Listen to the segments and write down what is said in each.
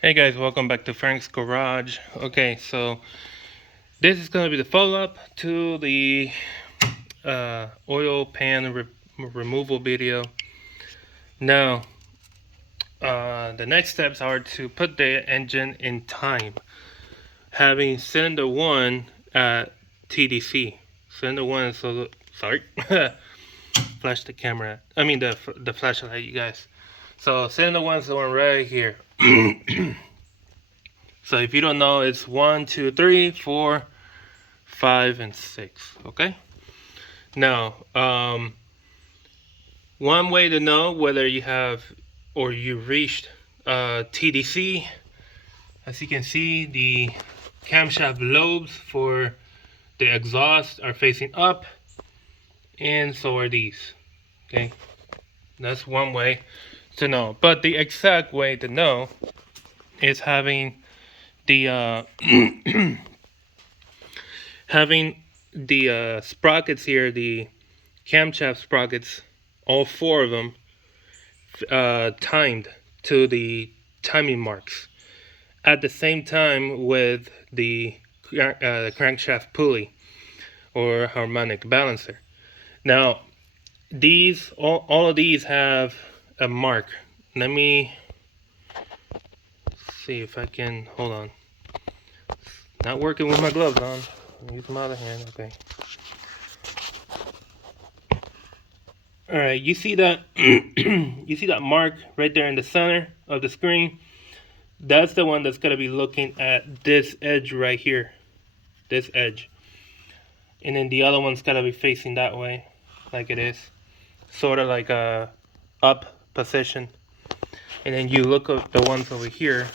Hey guys, welcome back to Frank's Garage. Okay, so this is gonna be the follow-up to the oil pan removal video. Now, the next steps are to put the engine in time, having cylinder one at TDC. Cylinder one, so sorry, flash the camera. I mean the flashlight, you guys. So cylinder one is the one right here. So if you don't know, it's 1, 2, 3, 4, 5, and 6. Okay. Now, one way to know whether you have or you reached TDC, as you can see, the camshaft lobes for the exhaust are facing up, and so are these. Okay, that's one way to know. But the exact way to know is having the having the sprockets here, the camshaft sprockets, all four of them, timed to the timing marks at the same time with the crankshaft pulley or harmonic balancer. Now, these all of these have a mark. Let me see if I can hold on. Not working with my gloves on. Use my other hand. Okay. All right, you see that you see that mark right there in the center of the screen? That's the one that's going to be looking at this edge right here. This edge. And then the other one's got to be facing that way, like it is. Sort of like a up position. And then you look at the ones over here.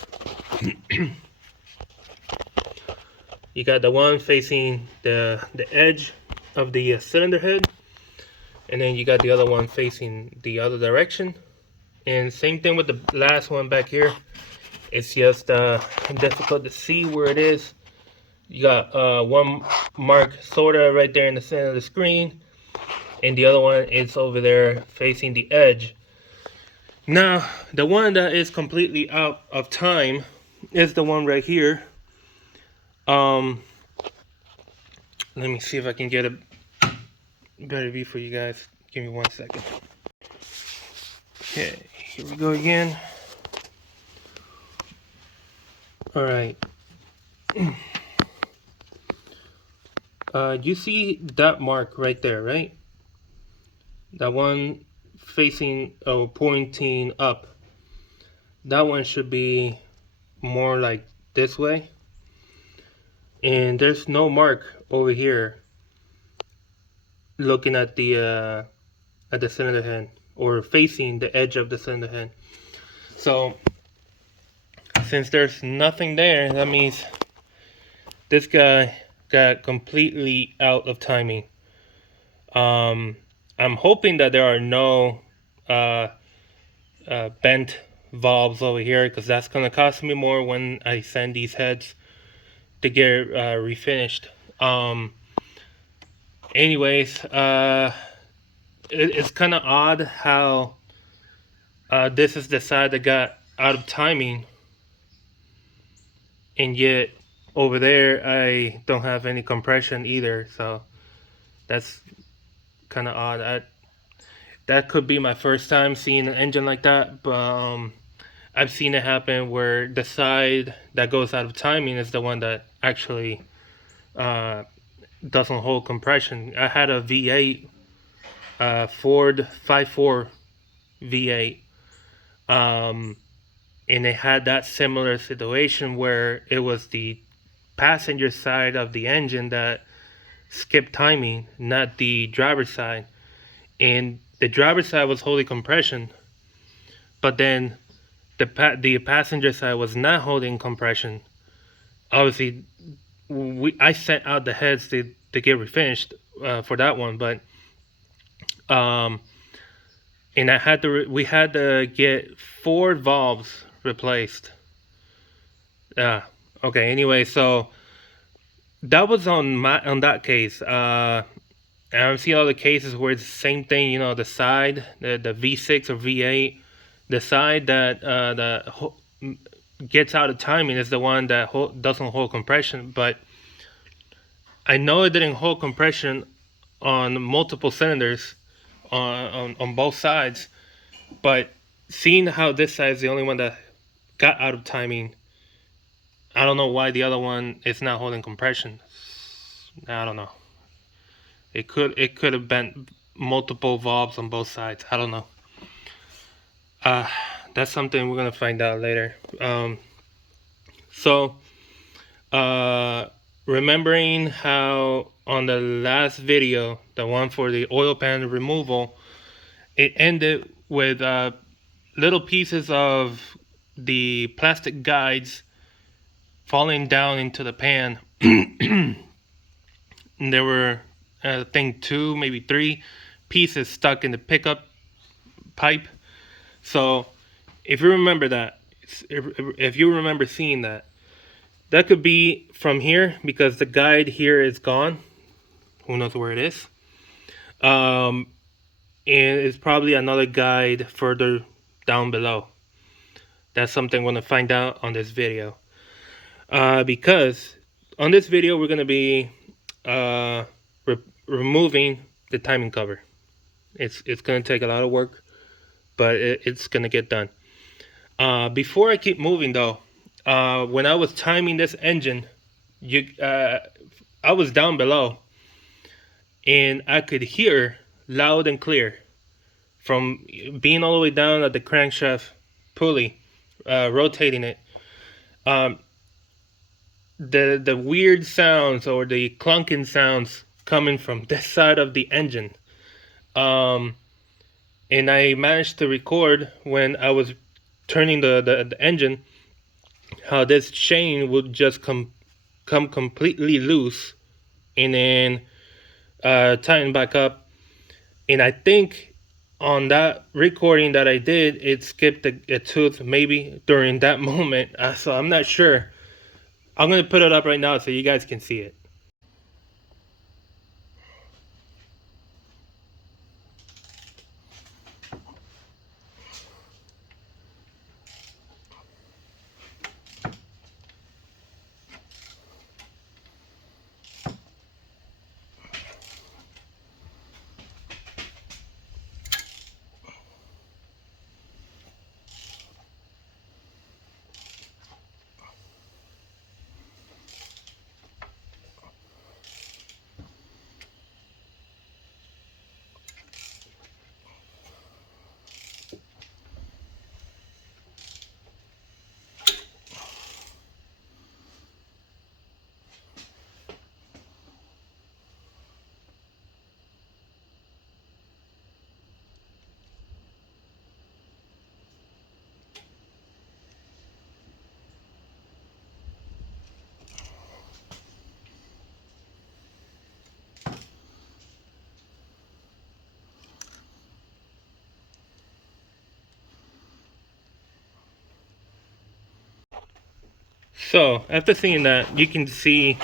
You got the one facing the edge of the cylinder head. And then you got the other one facing the other direction. And same thing with the last one back here. It's just difficult to see where it is. You got one mark sort of right there in the center of the screen, and the other one is over there facing the edge. Now, the one that is completely out of time is the one right here. Let me see if I can get a better view for you guys. Give me 1 second. Okay, here we go again. All right. You see that mark right there, right? That one facing or pointing up. That one should be more like this way. And there's no mark over here looking at the cylinder head or facing the edge of the cylinder head. So since there's nothing there, that means this guy got completely out of timing. I'm hoping that there are no bent valves over here, because that's gonna cost me more when I send these heads to get refinished. Anyways, it's kind of odd how this is the side that got out of timing, and yet over there I don't have any compression either. So that's kind of odd. That could be my first time seeing an engine like that, but I've seen it happen where the side that goes out of timing is the one that actually doesn't hold compression. I had a V8, Ford 5.4 V8, and it had that similar situation where it was the passenger side of the engine that skipped timing, not the driver's side. And the driver's side was holding compression, but then the passenger side was not holding compression. Obviously, I sent out the heads to get refinished for that one, but and we had to get 4 valves replaced. Okay. Anyway, so that was on that case. And I've seen other cases where it's the same thing. You know, the side, the V6 or V8, the side that gets out of timing is the one that doesn't hold compression. But I know it didn't hold compression on multiple cylinders on both sides. But seeing how this side is the only one that got out of timing, I don't know why the other one is not holding compression. I don't know. It could have been multiple valves on both sides. I don't know. Uh, that's something we're gonna find out later. So, uh, remembering how on the last video, the one for the oil pan removal, it ended with little pieces of the plastic guides falling down into the pan. And there were, I think, 2, maybe 3 pieces stuck in the pickup pipe. So if you remember that, if you remember seeing that, that could be from here because the guide here is gone. Who knows where it is? And it's probably another guide further down below. That's something we're going to find out on this video. Because on this video, we're going to be removing the timing cover. It's going to take a lot of work, but it's going to get done. Before I keep moving though, when I was timing this engine, I was down below and I could hear loud and clear from being all the way down at the crankshaft pulley, rotating it. The weird sounds or the clunking sounds coming from this side of the engine. And I managed to record when I was turning the engine how this chain would just come completely loose and then tighten back up. And I think on that recording that I did, it skipped a tooth maybe during that moment. So I'm not sure. I'm going to put it up right now so you guys can see it. So after seeing that, you can see,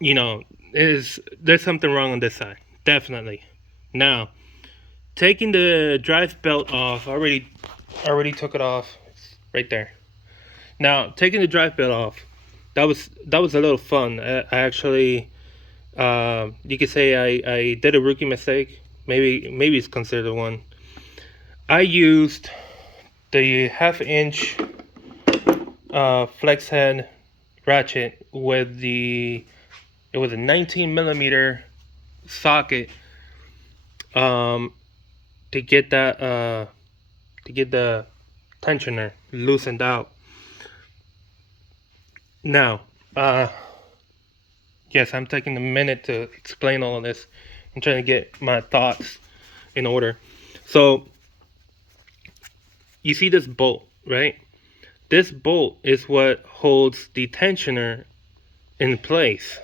there's something wrong on this side, definitely. Now, taking the drive belt off, I already took it off, it's right there. Now, taking the drive belt off, that was a little fun. I actually, you could say I did a rookie mistake. Maybe it's considered one. I used the 1/2 inch flex head ratchet with it was a 19 millimeter socket to get the tensioner loosened out. Now, yes, I'm taking a minute to explain all of this. I'm trying to get my thoughts in order. So, you see this bolt, right? This bolt is what holds the tensioner in place,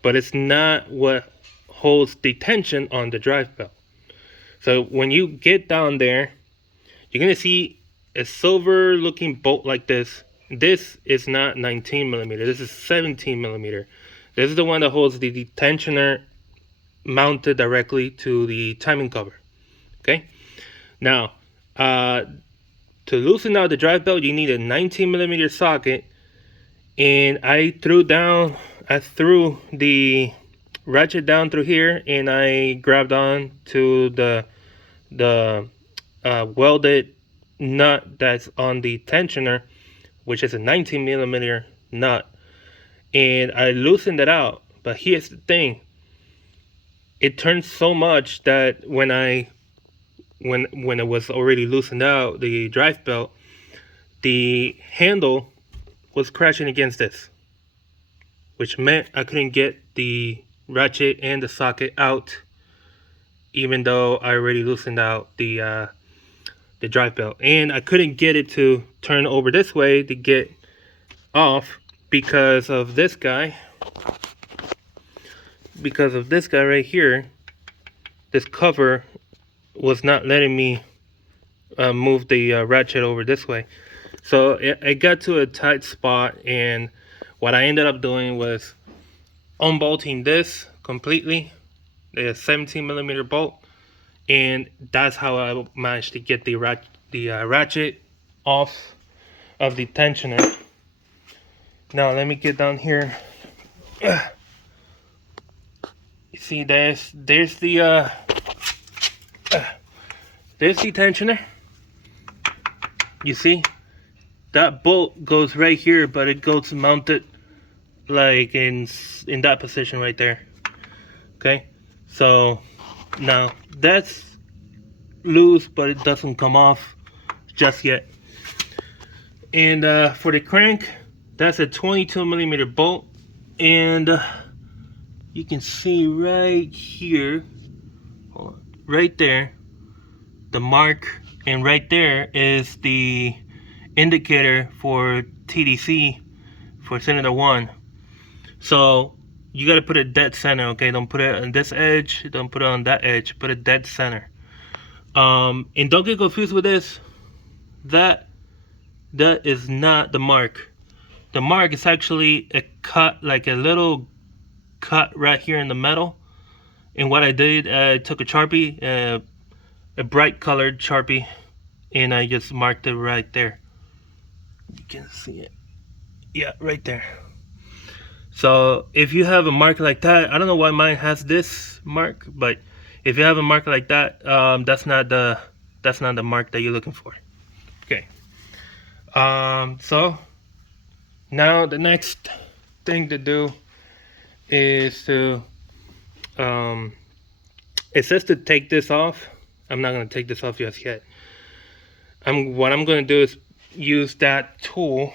but it's not what holds the tension on the drive belt. So when you get down there, you're gonna see a silver looking bolt like this. This is not 19 millimeter, this is 17 millimeter. This is the one that holds the tensioner mounted directly to the timing cover. Okay, now to loosen out the drive belt, you need a 19mm socket, and I threw the ratchet down through here, and I grabbed on to the welded nut that's on the tensioner, which is a 19mm nut, and I loosened it out. But here's the thing: it turned so much that when it was already loosened out, the drive belt, the handle was crashing against this, which meant I couldn't get the ratchet and the socket out, even though I already loosened out the drive belt, and I couldn't get it to turn over this way to get off because of this guy. Because of this guy right here, this cover was not letting me move the ratchet over this way. So it got to a tight spot, and what I ended up doing was unbolting this completely, the 17mm bolt, and that's how I managed to get the ratchet off of the tensioner. Now let me get down here. You see, there's the tensioner. You see, that bolt goes right here, but it goes mounted like in that position right there. Okay, so now that's loose, but it doesn't come off just yet. And for the crank, that's a 22mm bolt, and you can see right here, right there, the mark, and right there is the indicator for TDC for cylinder 1. So you got to put it dead center, okay? Don't put it on this edge, don't put it on that edge, put it dead center. And don't get confused with this. That is not the mark. The mark is actually a cut, like a little cut right here in the metal. And what I did, I took a Sharpie, a bright colored Sharpie, and I just marked it right there. You can see it. Yeah, right there. So if you have a mark like that, I don't know why mine has this mark, but if you have a mark like that, that's not the mark that you're looking for. Okay. So now the next thing to do is to it says to take this off. I'm not going to take this off just yet. What I'm going to do is use that tool.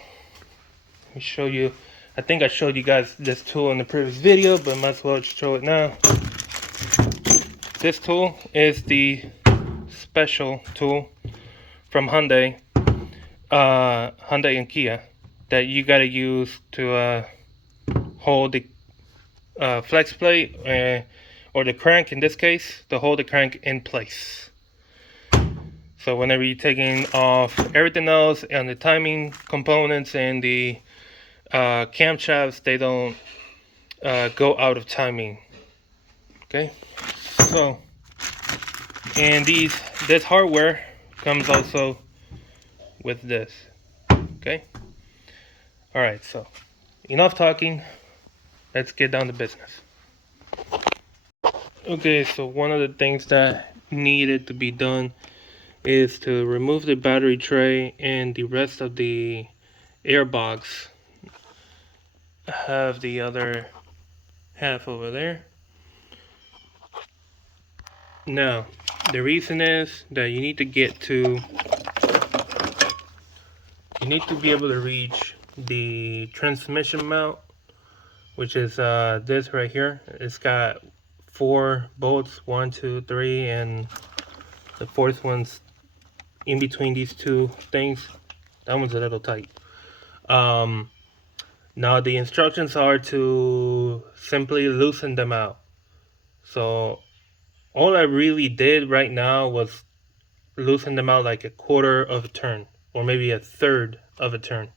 Let me show you. I think I showed you guys this tool in the previous video, but might as well show it now. This tool is the special tool from Hyundai and Kia that you got to use to hold the flex plate or the crank, in this case, to hold the crank in place. So whenever you're taking off everything else and the timing components and the camshafts, they don't go out of timing. Okay, so, and this hardware comes also with this. Okay, all right, so enough talking, let's get down to business. Okay, so one of the things that needed to be done is to remove the battery tray and the rest of the air box. I have the other half over there. Now, the reason is that you need to be able to reach the transmission mount, which is this right here. It's got 4 bolts, 1, 2, 3, and the 4th one's in between these two things. That one's a little tight. Now the instructions are to simply loosen them out. So all I really did right now was loosen them out like a quarter of a turn, or maybe a third of a turn.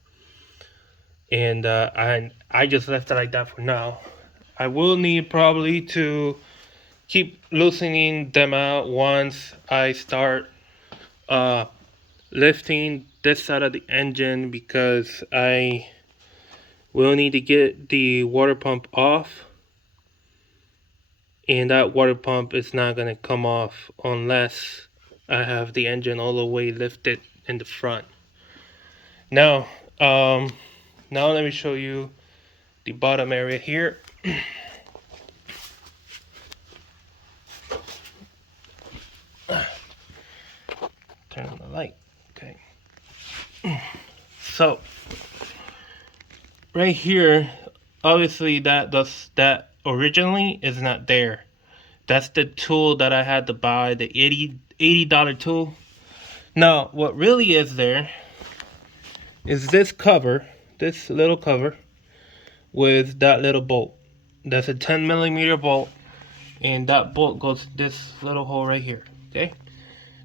And I just left it like that for now. I will need probably to keep loosening them out once I start lifting this side of the engine because I will need to get the water pump off, and that water pump is not going to come off unless I have the engine all the way lifted in the front. Now, now let me show you the bottom area here. Turn on the light. Okay. So right here, obviously that originally is not there. That's the tool that I had to buy, the $80 tool. Now, what really is there is this cover, this little cover with that little bolt. That's a 10mm bolt, and that bolt goes this little hole right here. Okay.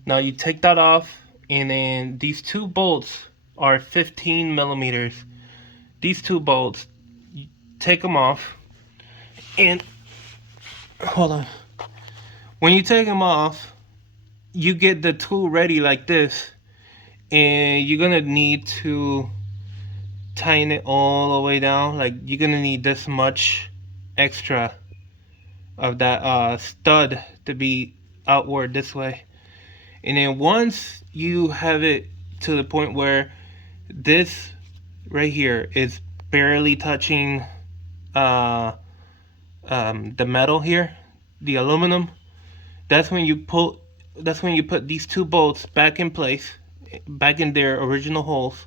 Now you take that off, and then these two bolts are 15mm. These two bolts, you take them off, and hold on. When you take them off, you get the tool ready like this, and you're gonna need to tighten it all the way down. Like, you're gonna need this much extra of that stud to be outward this way. And then once you have it to the point where this right here is barely touching the metal here, the aluminum, that's when you put these two bolts back in place, back in their original holes.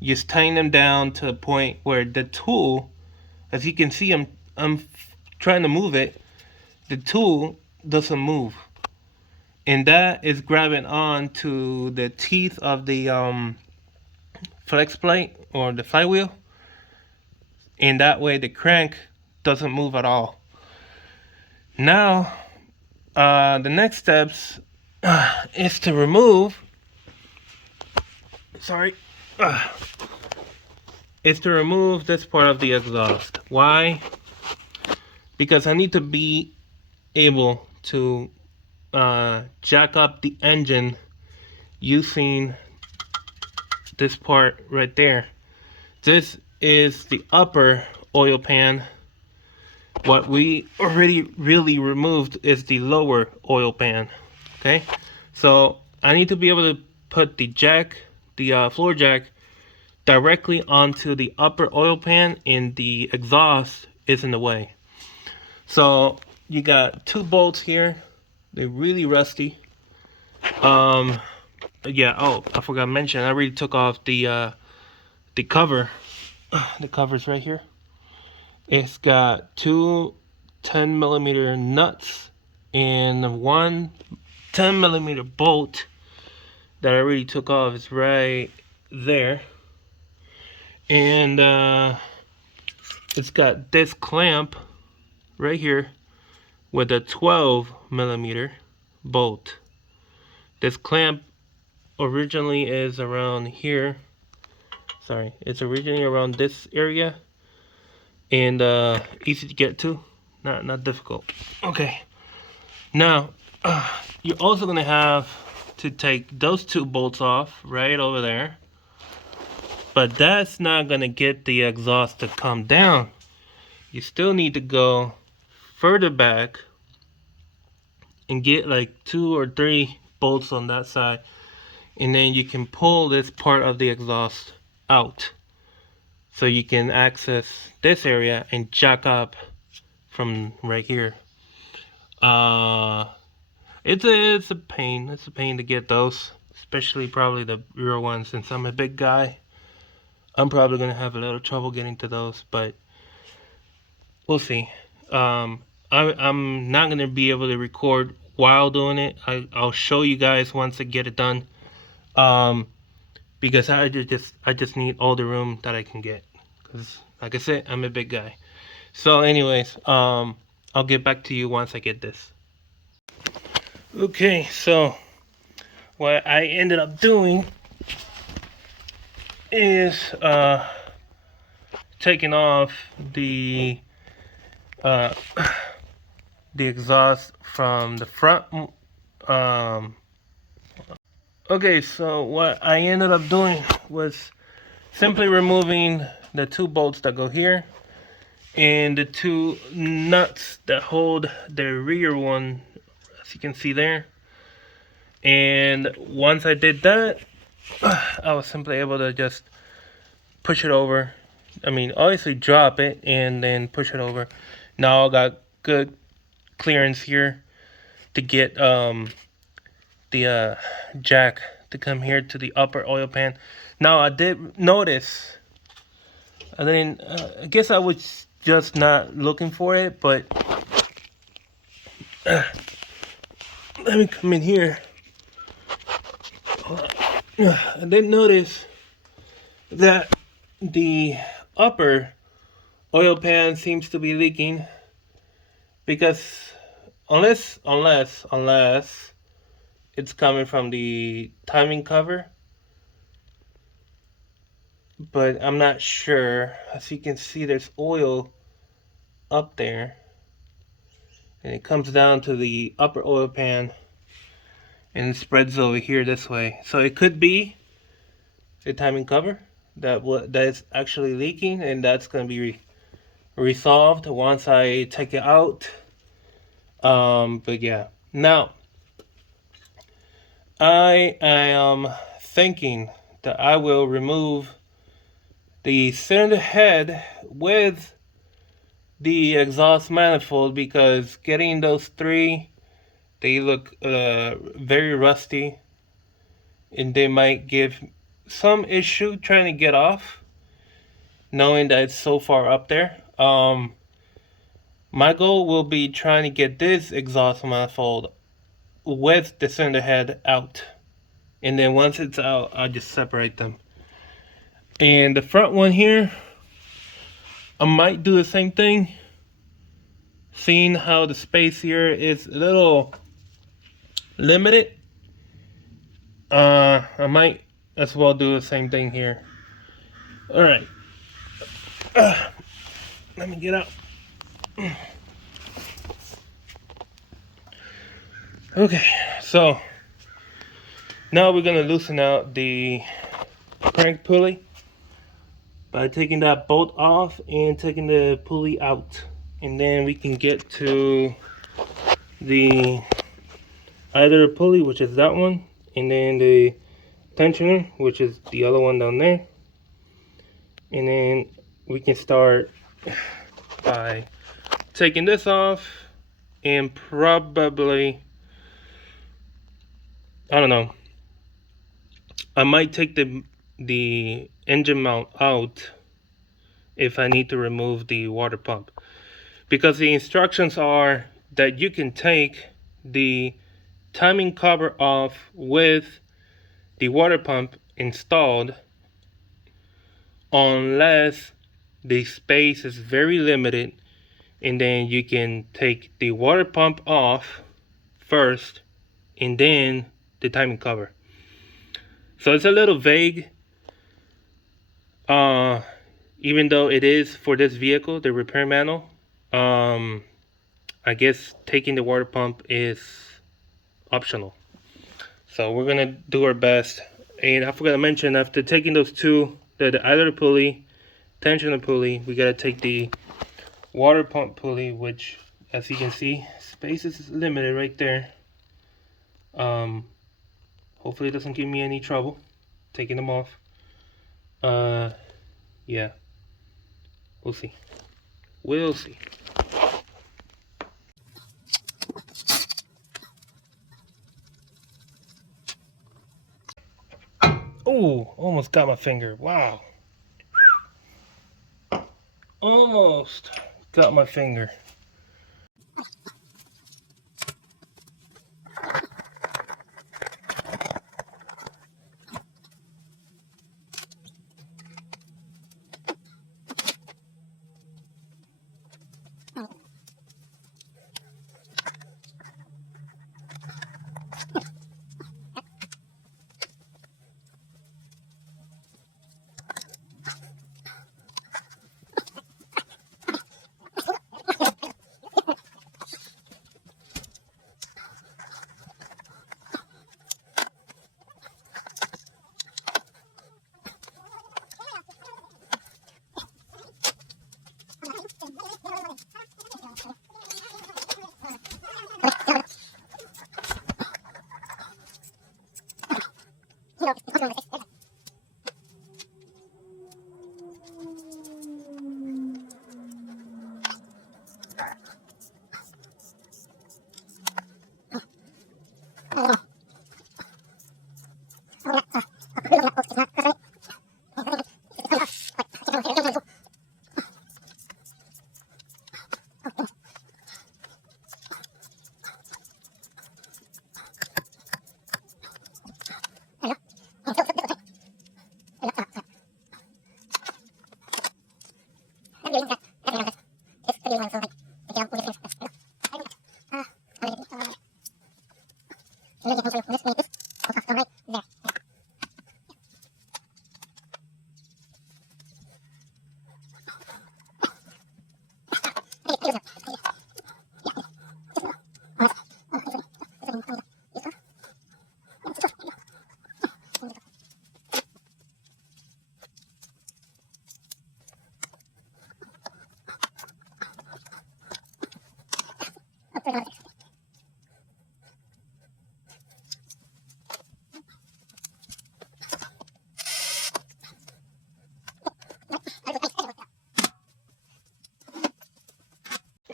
You just tighten them down to the point where the tool, as you can see, I'm trying to move it, the tool doesn't move, and that is grabbing on to the teeth of the flex plate or the flywheel, and that way the crank doesn't move at all. Now the next steps is to remove this part of the exhaust. Why? Because I need to be able to jack up the engine using this part right there. This is the upper oil pan. What we already really removed is the lower oil pan. Okay, so I need to be able to put the jack, the floor jack, directly onto the upper oil pan, and the exhaust is in the way. So you got two bolts here. They're really rusty. Yeah. Oh, I forgot to mention, I already took off the cover. The cover's right here. It's got two 10mm nuts and one 10mm bolt that I already took off. It's right there. And it's got this clamp right here with a 12mm bolt. This clamp originally is around here. Sorry, it's originally around this area, and easy to get to, not difficult. Okay, now you're also gonna have to take those two bolts off right over there, but that's not gonna get the exhaust to come down. You still need to go further back and get like 2 or 3 bolts on that side, and then you can pull this part of the exhaust out, so you can access this area and jack up from right here. It's a pain. It's a pain to get those, especially probably the rear ones. Since I'm a big guy, I'm probably gonna have a little trouble getting to those, but we'll see. I'm not gonna be able to record while doing it. I'll show you guys once I get it done. Because I just need all the room that I can get, because like I said, I'm a big guy. So anyways, I'll get back to you once I get this. Okay, so what I ended up doing is taking off the exhaust from the front Okay, so what I ended up doing was simply removing the two bolts that go here and the two nuts that hold the rear one, as you can see there. And once I did that, I was simply able to just push it over. I mean, obviously drop it and then push it over. Now I got good clearance here to get the jack to come here to the upper oil pan. Now I did notice, I guess I was just not looking for it, but let me come in here. I did notice that the upper oil pan seems to be leaking, because unless it's coming from the timing cover, but I'm not sure. As you can see, there's oil up there, and it comes down to the upper oil pan and it spreads over here this way. So it could be the timing cover that is actually leaking, and that's going to be resolved once I take it out. But yeah, now I am thinking that I will remove the cylinder head with the exhaust manifold, because getting those three, they look very rusty, and they might give some issue trying to get off, knowing that it's so far up there. My goal will be trying to get this exhaust manifold with the cylinder head out, and then once it's out, I'll just separate them. And the front one here, I might do the same thing, seeing how the space here is a little limited. I might as well do the same thing here. All right, let me get out. Okay, so now we're gonna loosen out the crank pulley by taking that bolt off and taking the pulley out, and then we can get to the either pulley, which is that one, and then the tensioner, which is the other one down there, and then we can start by taking this off, and probably, I don't know, I might take the engine mount out if I need to remove the water pump, because the instructions are that you can take the timing cover off with the water pump installed unless the space is very limited, and then you can take the water pump off first and then the timing cover. So it's a little vague, even though it is for this vehicle, the repair manual. I guess taking the water pump is optional, so we're gonna do our best. And I forgot to mention, after taking those two, the idler pulley, tensioner pulley, we gotta take the water pump pulley, which, as you can see, space is limited right there. Hopefully it doesn't give me any trouble taking them off. Yeah, we'll see. We'll see. Oh, almost got my finger. Wow. Almost got my finger.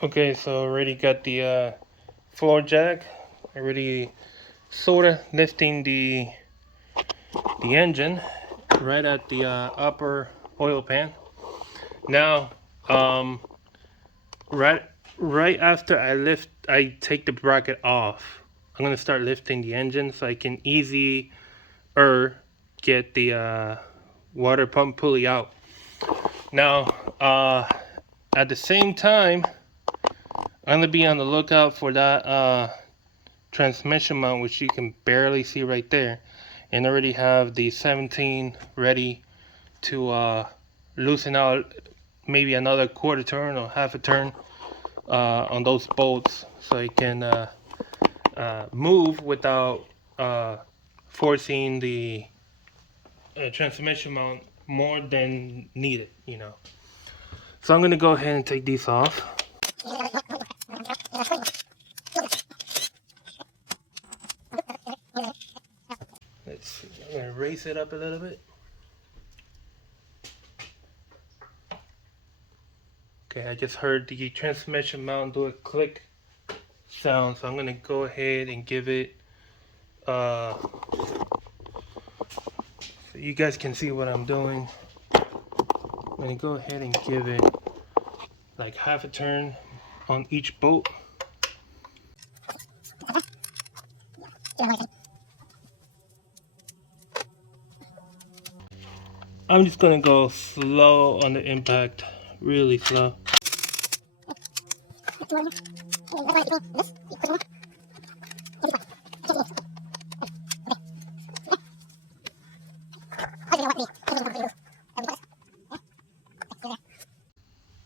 Okay, so I already got the floor jack. Already sorta lifting the engine right at the upper oil pan. Now, um, right right after I take the bracket off. I'm gonna start lifting the engine so I can easier get the water pump pulley out. Now, at the same time, I'm gonna be on the lookout for that transmission mount, which you can barely see right there, and already have the 17 ready to loosen out maybe another quarter turn or half a turn on those bolts, so it can move without forcing the transmission mount more than needed, you know. So I'm gonna go ahead and take these off. Let's see. I'm gonna raise it up a little bit. Okay, I just heard the transmission mount do a click sound, so I'm gonna go ahead and give it so you guys can see what I'm doing. I'm gonna go ahead and give it like half a turn on each bolt. I'm just gonna go slow on the impact, really slow.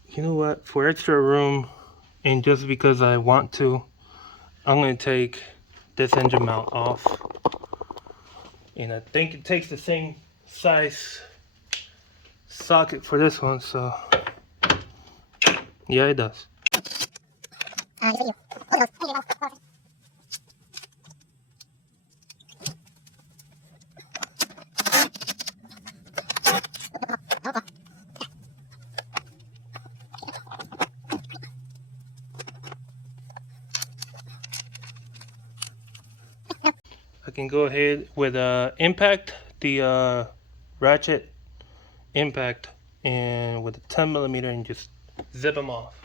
You know what? For extra room, and just because I want to, I'm gonna take this engine mount off. And I think it takes the same size socket for this one, so yeah, it does. I can go ahead with impact, the ratchet impact, and with a 10 millimeter and just zip them off.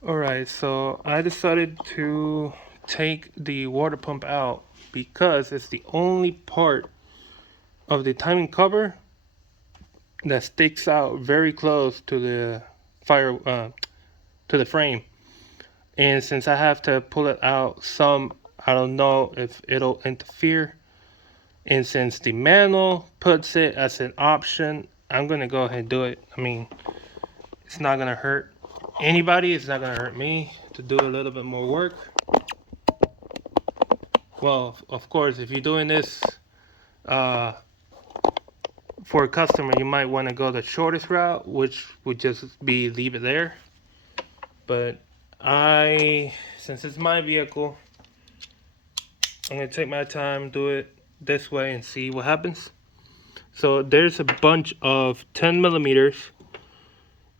Alright, so I decided to take the water pump out because it's the only part of the timing cover that sticks out very close to the to the frame. And since I have to pull it out some, I don't know if it'll interfere. And since the manual puts it as an option, I'm gonna go ahead and do it. I mean, it's not gonna hurt anybody. It's not gonna hurt me to do a little bit more work. Well, of course, if you're doing this for a customer, you might want to go the shortest route, which would just be leave it there. But since it's my vehicle, I'm gonna take my time, do it this way, and see what happens. So there's a bunch of 10 millimeters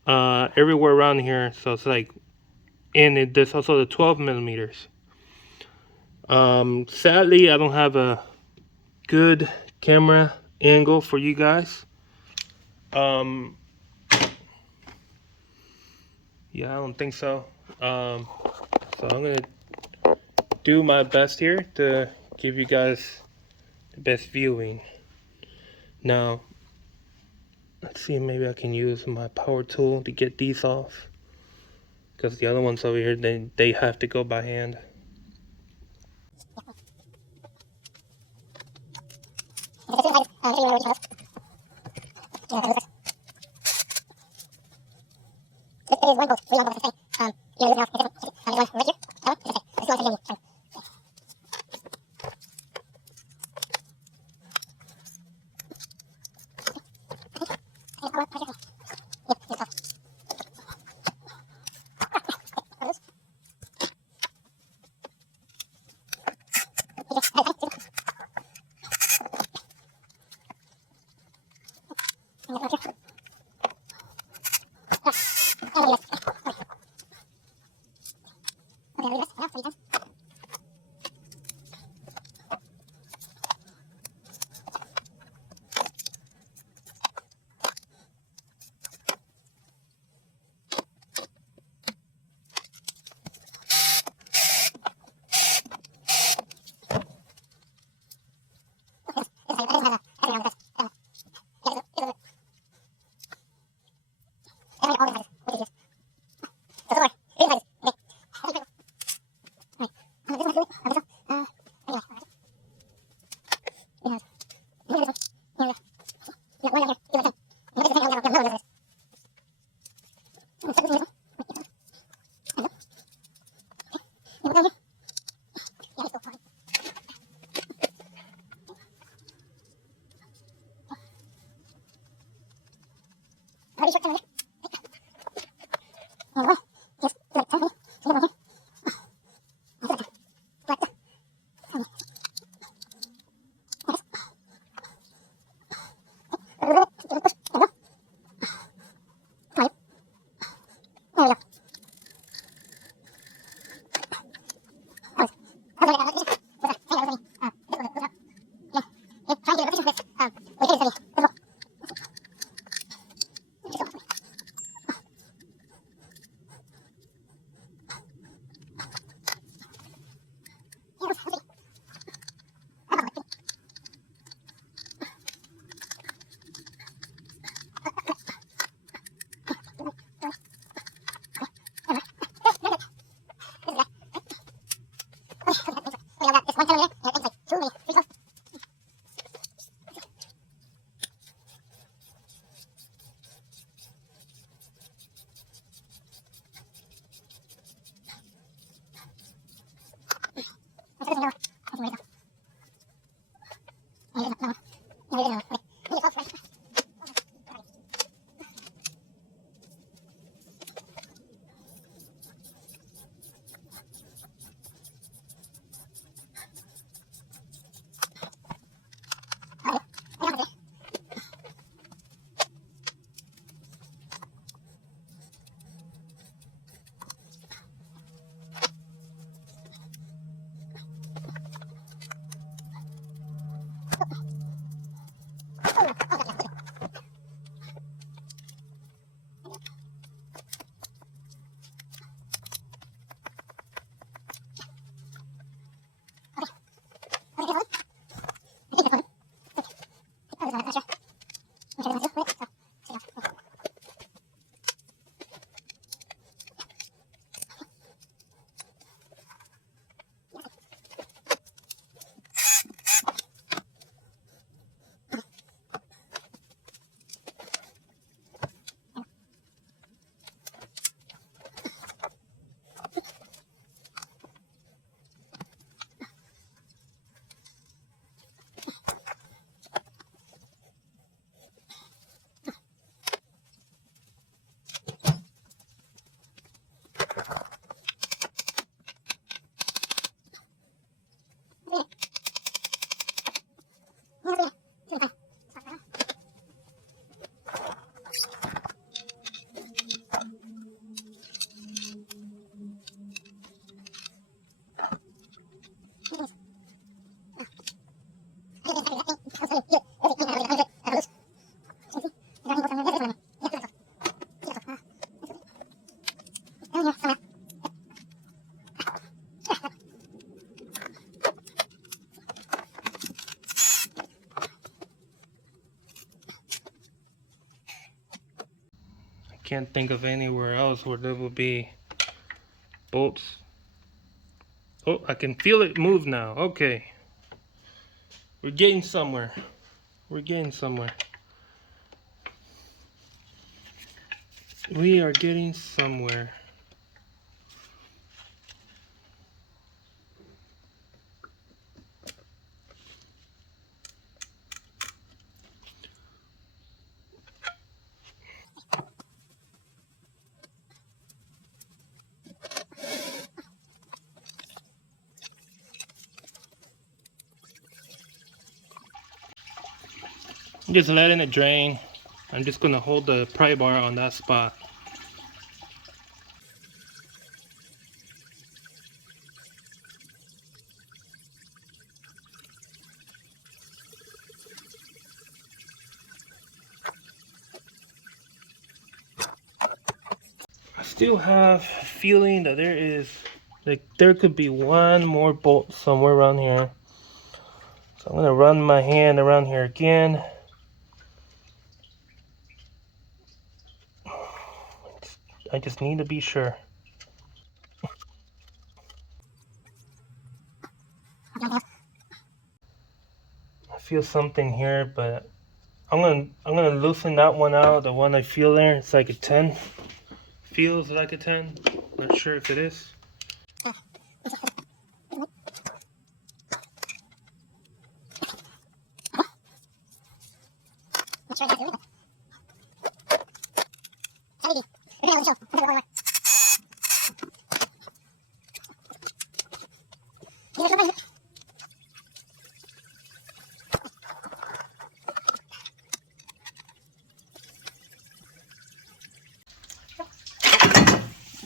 everywhere around here. So it's like, and there's also the 12 millimeters. Sadly, I don't have a good camera angle for you guys. Yeah, I don't think so. So I'm gonna do my best here to give you guys the best viewing. Now, let's see, maybe I can use my power tool to get these off, because the other ones over here, they have to go by hand. Can't think of anywhere else where there will be bolts. Oh, I can feel it move now. Okay. We're getting somewhere. We're getting somewhere. We are getting somewhere. I'm just letting it drain. I'm just gonna hold the pry bar on that spot. I still have a feeling that there could be one more bolt somewhere around here. So I'm gonna run my hand around here again. I just need to be sure. I feel something here, but I'm gonna loosen that one out. The one I feel there, it's like a 10. Feels like a 10. Not sure if it is.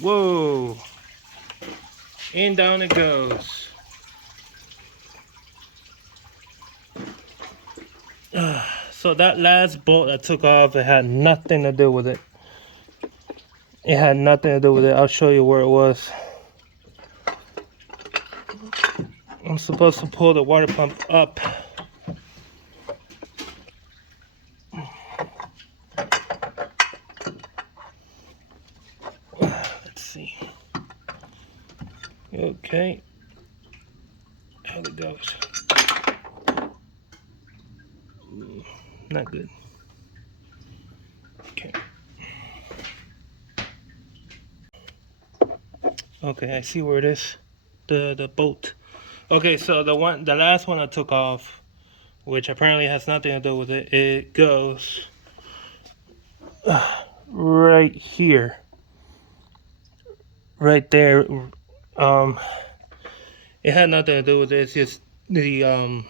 Whoa! And down it goes. So that last bolt I took off, it had nothing to do with it. It had nothing to do with it. I'll show you where it was. I'm supposed to pull the water pump up. Let's see. Okay. How it goes. Not good. Okay. Okay, I see where it is. The bolt. Okay, so the last one I took off, which apparently has nothing to do with it, it goes right here. Right there. It had nothing to do with it. It's just the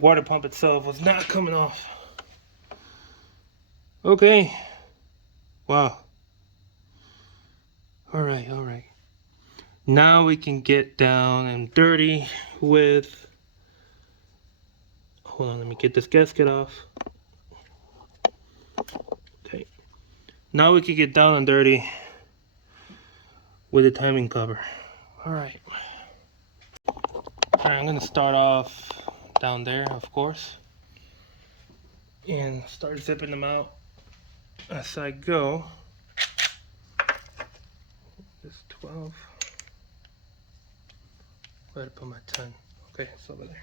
water pump itself was not coming off. Okay. Wow. All right. Now we can get down and dirty with. Hold on, let me get this gasket off. Okay. Now we can get down and dirty with the timing cover. All right. I'm gonna start off down there, of course, and start zipping them out as I go. This 12. Where did I put my 10? Okay, it's over there.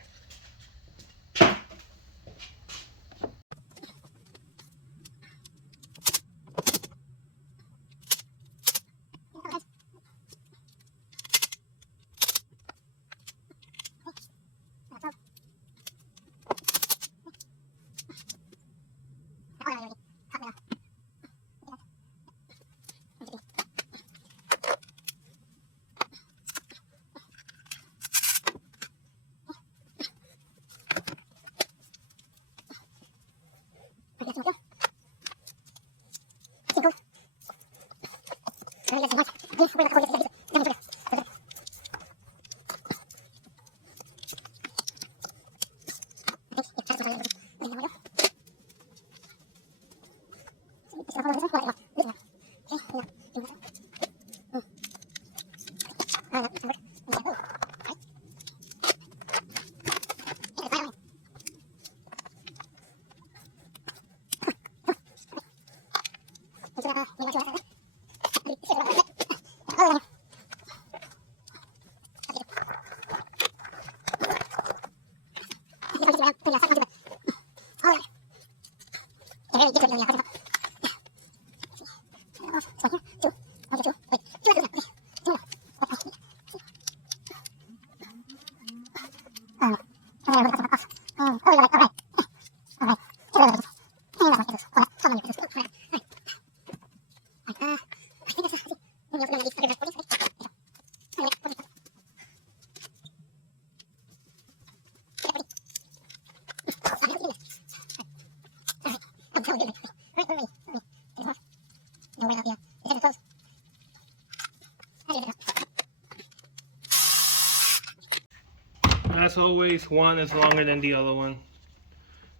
as always, one is longer than the other one.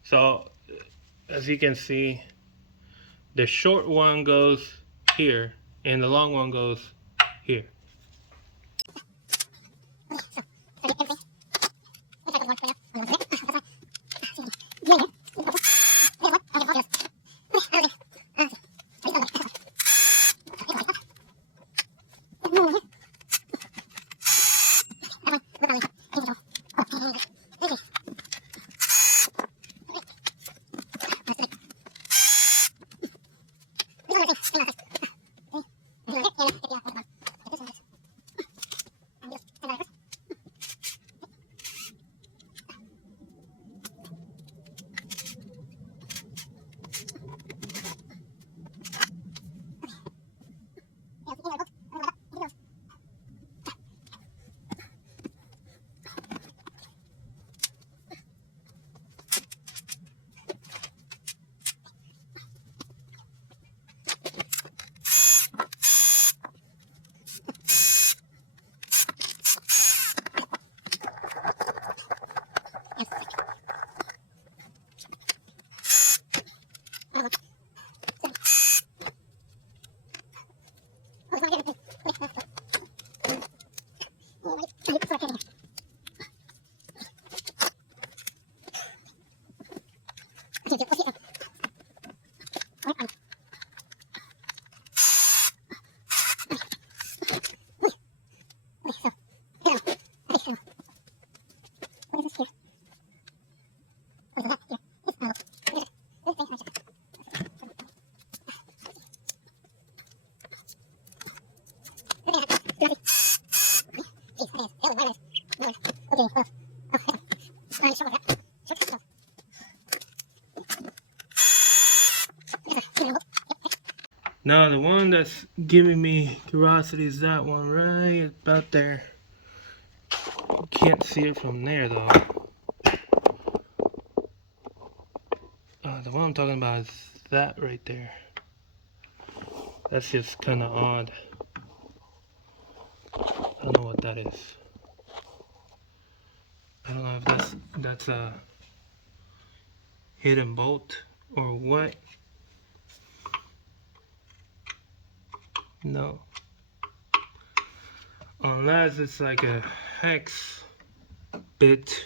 So as you can see, the short one goes here and the long one goes here. Now the one that's giving me curiosity is that one right about there. Can't see it from there though. The one I'm talking about is that right there. That's just kind of odd. I don't know what that is. I don't know if that's a hidden bolt or what. No. Unless it's like a hex bit.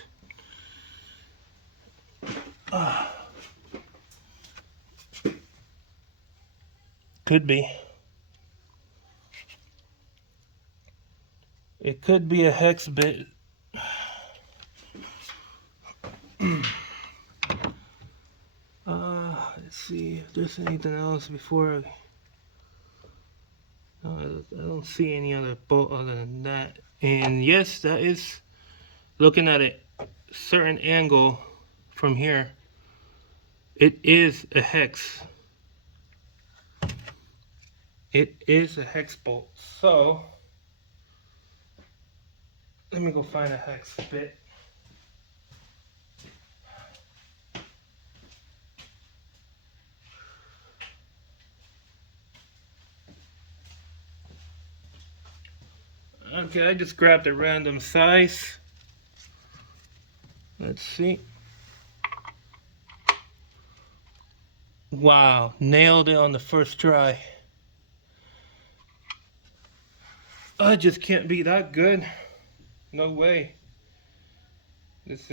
Could be. It could be a hex bit. Let's see if there's anything else before I don't see any other bolt other than that. And yes, that is, looking at a certain angle from here, it is a hex. It is a hex bolt. So let me go find a hex bit. Okay, I just grabbed a random size. Let's see. Wow, nailed it on the first try. I just can't be that good. No way. It's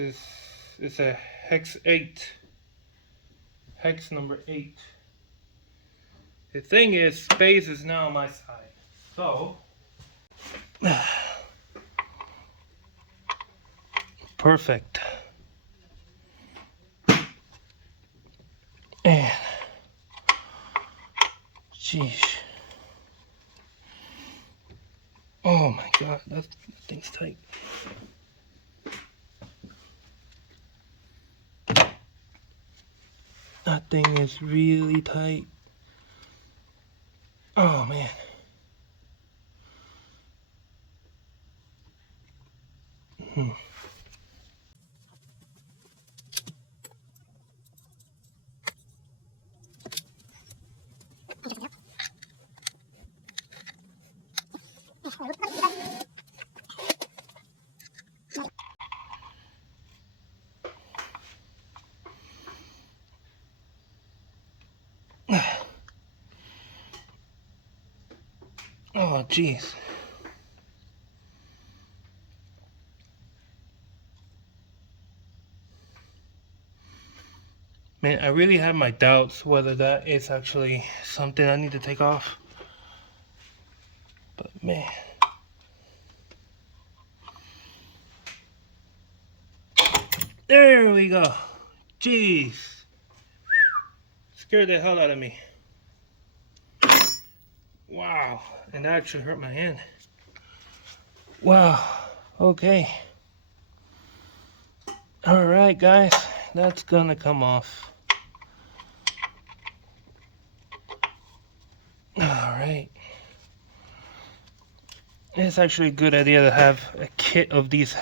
a hex 8. Hex number 8. The thing is, space is now on my side. So perfect. And sheesh. Oh my god, that thing's tight. That thing is really tight. Oh man. Oh, jeez. Man, I really have my doubts whether that is actually something I need to take off. But man. There we go. Jeez. Scared the hell out of me. Wow. And that actually hurt my hand. Wow. Okay. Alright, guys. That's gonna come off. Alright. It's actually a good idea to have a kit of these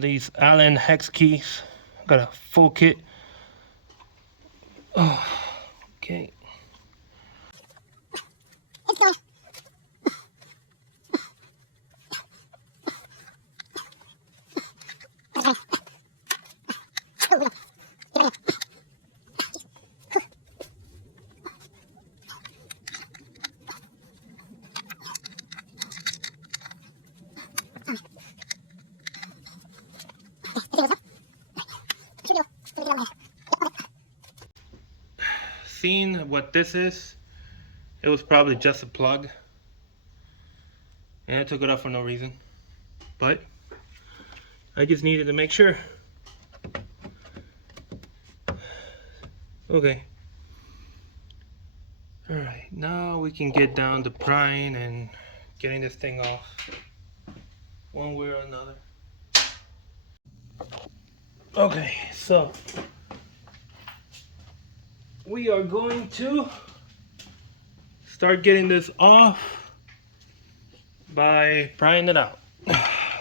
these Allen hex keys. Got a full kit. Oh, okay. Seeing what this is, it was probably just a plug. And I took it off for no reason. But I just needed to make sure. Okay. Alright, now we can get down to prying and getting this thing off one way or another. Okay, so we are going to start getting this off by prying it out.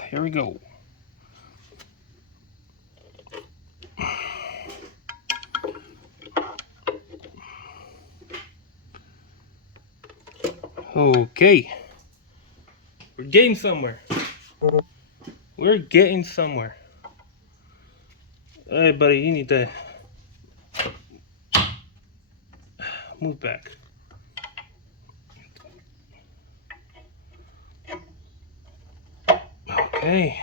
Here we go. Okay, we're getting somewhere. We're getting somewhere. Hey, buddy, you need to move back. Okay.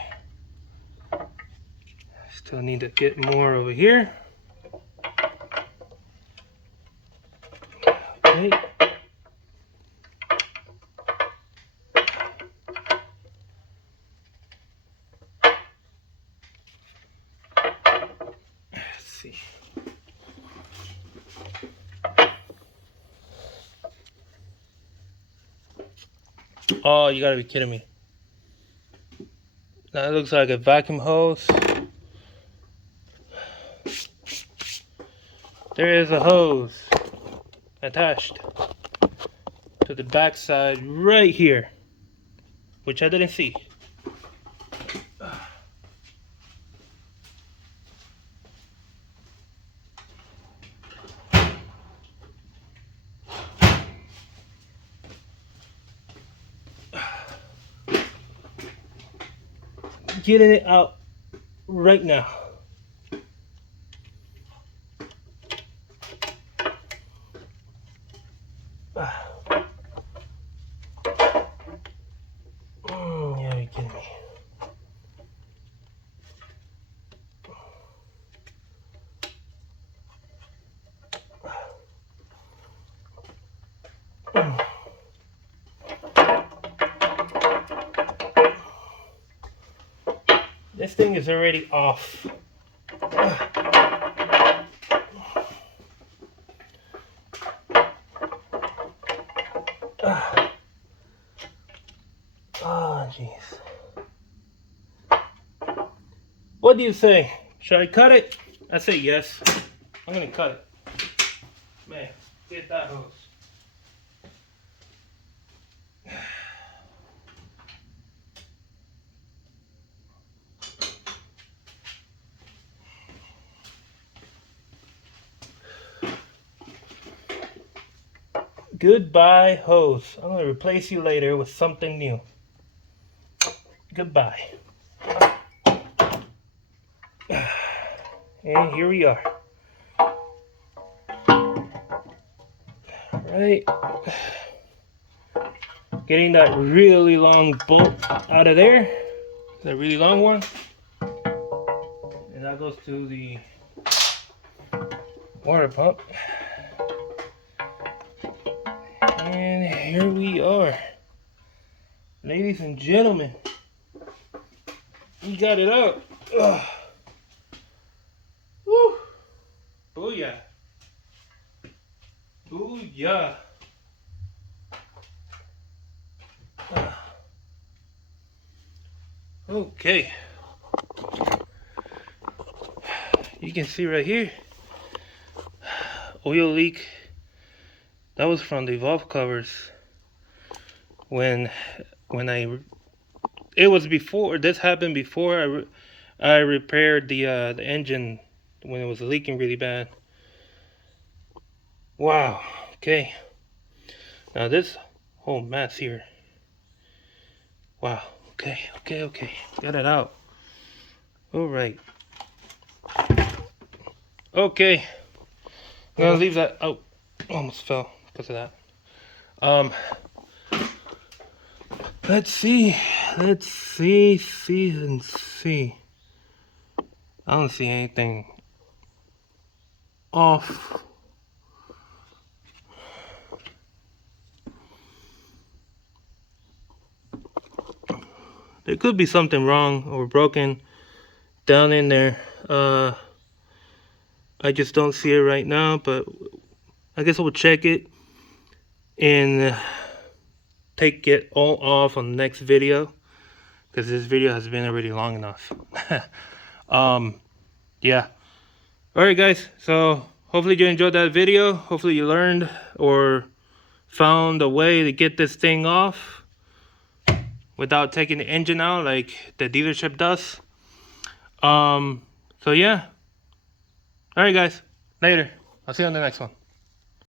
Still need to get more over here. Okay. Let's see. Oh, you gotta be kidding me. That looks like a vacuum hose. There is a hose attached to the back side right here, which I didn't see. Getting it out right now. Yeah, you're kidding me. This thing is already off. Oh, jeez. What do you say? Should I cut it? I say yes. I'm gonna cut it. Man, get that hose. Goodbye, hose. I'm gonna replace you later with something new. Goodbye. And here we are. Right. getting that really long bolt out of there, the really long one, and that goes to the water pump. And here we are, ladies and gentlemen. We got it out. Ugh. Woo! Booyah! Booyah! Okay. You can see right here, oil leak. That was from the valve covers. When it was before this happened, before I repaired the engine when it was leaking really bad. Wow. Okay. Now this whole mess here. Wow. Okay. Got it out. All right. Okay. I'm gonna leave that. Oh, almost fell because of that. Let's see. See. I don't see anything off. There could be something wrong or broken down in there. I just don't see it right now, but I guess we'll check it and take it all off on the next video, because this video has been already long enough. Yeah. Alright guys, so hopefully you enjoyed that video. Hopefully you learned or found a way to get this thing off without taking the engine out like the dealership does. So yeah. Alright guys, later. I'll see you on the next one.